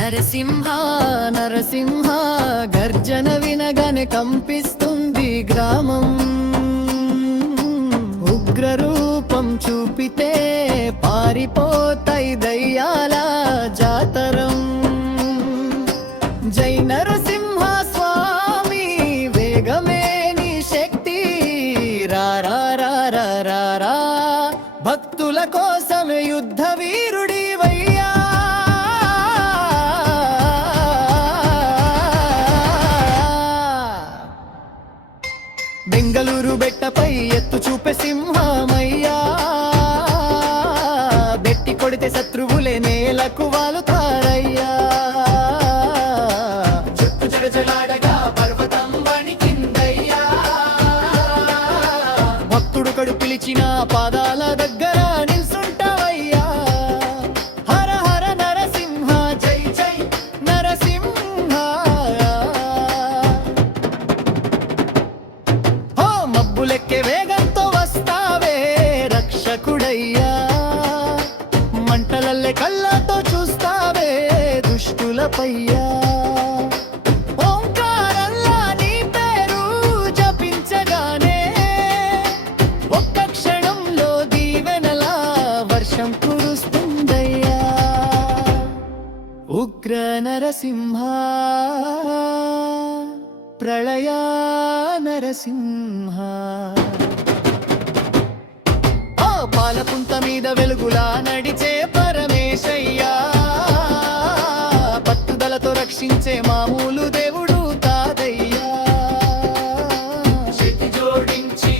నరసింహ నరసింహ గర్జన వినగానే కంపిస్తుంది గ్రామం. ఉగ్రరూపం చూపితే పారిపోతాయి దయ్యాల జాతరం. జై నరసింహ స్వామి వేగమే నీ శక్తి. రారా రా రా. భక్తుల కోసమే యుద్ధ వీరుడు బెంగళూరు బెట్టపై ఎత్తు చూపే సింహమయ్యా. బెట్టి కొడితే శత్రువులే నేలకు వాలుతారయ్యా. చుట్టూ జడజలాడగా పర్వతం వణికిందయ్యా. భక్తుడు కడు పిలిచిన పాదాల దగ్గర దుష్టులపయ్యా ఓంకారల్లా నీ పేరు జపించగానే ఒక్క క్షణంలో దీవెనలా వర్షం కురుస్తుందయ్యా. ఉగ్ర నరసింహ ప్రళయా నరసింహ. పాలపుంత మీద వెలుగులా నడిచే రక్షించే మామూలు దేవుడు కాదయ్యా. సింహ జోడించి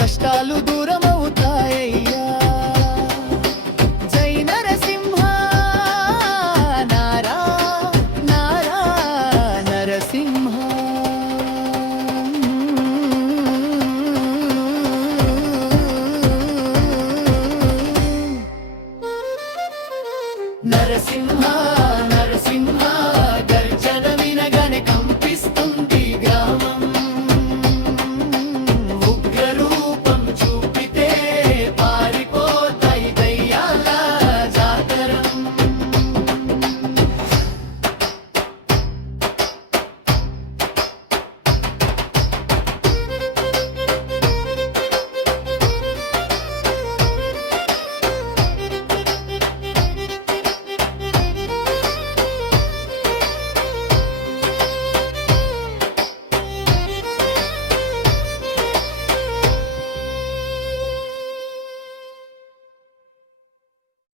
కష్టాలు దూరం